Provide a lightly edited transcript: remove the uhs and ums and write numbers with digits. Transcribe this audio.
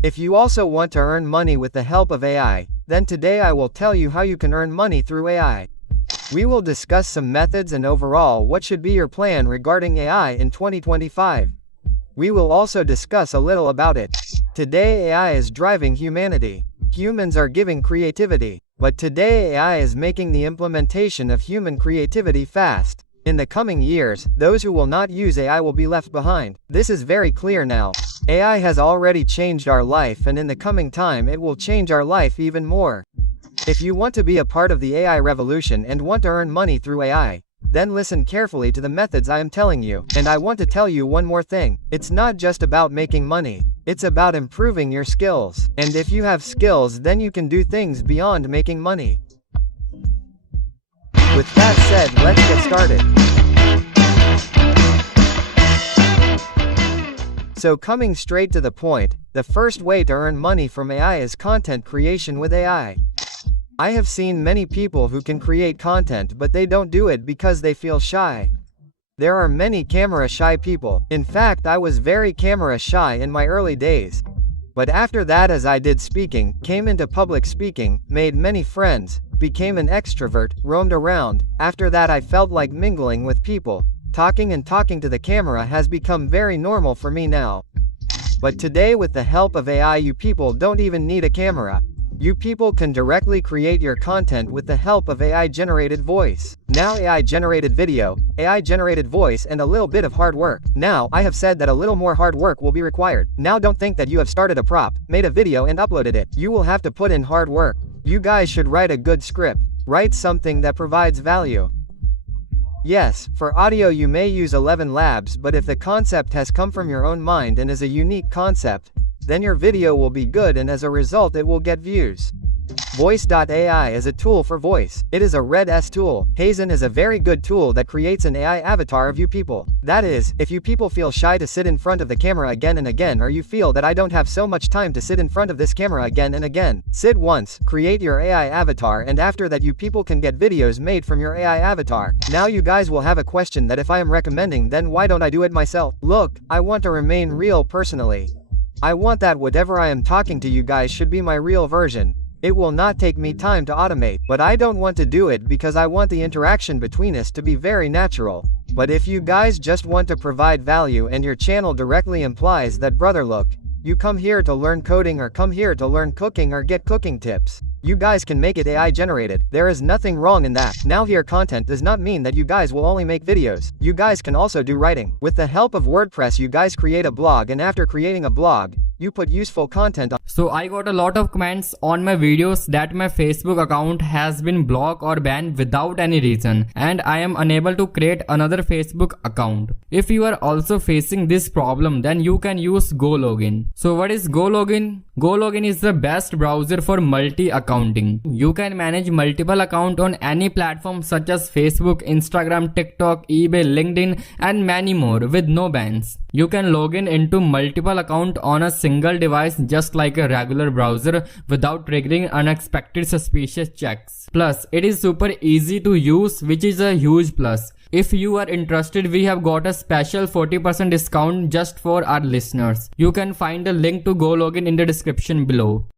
If you also want to earn money with the help of AI, then today I will tell you how you can earn money through AI. We will discuss some methods and overall what should be your plan regarding AI in 2025. We will also discuss a little about it. Today AI is driving humanity. Humans are giving creativity, but today AI is making the implementation of human creativity fast. In the coming years, those who will not use AI will be left behind. This is very clear now. AI has already changed our life, and in the coming time it will change our life even more. If you want to be a part of the AI revolution and want to earn money through AI, then listen carefully to the methods I am telling you. And I want to tell you one more thing. It's not just about making money. It's about improving your skills. And if you have skills, then you can do things beyond making money. With that said, let's get started. So coming straight to the point, the first way to earn money from AI is content creation with AI. I have seen many people who can create content, but they don't do it because they feel shy. There are many camera shy people. In fact, I was very camera shy in my early days. But after that, as I did speaking, came into public speaking, made many friends, became an extrovert, roamed around. After that I felt like mingling with people. Talking to the camera has become very normal for me now. But today with the help of AI, you people don't even need a camera. You people can directly create your content with the help of AI generated voice. Now AI generated video, AI generated voice, and a little bit of hard work. Now, I have said that a little more hard work will be required. Now don't think that you have started a prop, made a video and uploaded it. You will have to put in hard work. You guys should write a good script. Write something that provides value. Yes, for audio you may use 11 Labs, but if the concept has come from your own mind and is a unique concept, then your video will be good, and as a result it will get views. Voice.ai is a tool for voice. It is a Red S tool. Hazen is a very good tool that creates an AI avatar of you people. That is, if you people feel shy to sit in front of the camera again and again, or you feel that I don't have so much time to sit in front of this camera again and again, sit once, create your AI avatar, and after that you people can get videos made from your AI avatar. Now you guys will have a question that if I am recommending, then why don't I do it myself? Look, I want to remain real personally. I want that whatever I am talking to you guys should be my real version. It will not take me time to automate, but I don't want to do it because I want the interaction between us to be very natural. But if you guys just want to provide value and your channel directly implies that, brother, look, you come here to learn coding or come here to learn cooking or get cooking tips, you guys can make it AI generated. There is nothing wrong in that. Now here, content does not mean that you guys will only make videos. You guys can also do writing. With the help of WordPress you guys create a blog, and after creating a blog, you put useful content on. So I got a lot of comments on my videos that my Facebook account has been blocked or banned without any reason, and I am unable to create another Facebook account. If you are also facing this problem, then you can use GoLogin. So what is GoLogin? GoLogin is the best browser for multi-accounting. You can manage multiple accounts on any platform such as Facebook, Instagram, TikTok, eBay, LinkedIn, and many more with no bans. You can log in into multiple accounts on a single device just like a regular browser without triggering unexpected suspicious checks. Plus, it is super easy to use, which is a huge plus. If you are interested, we have got a special 40% discount just for our listeners. You can find a link to GoLogin in the description below.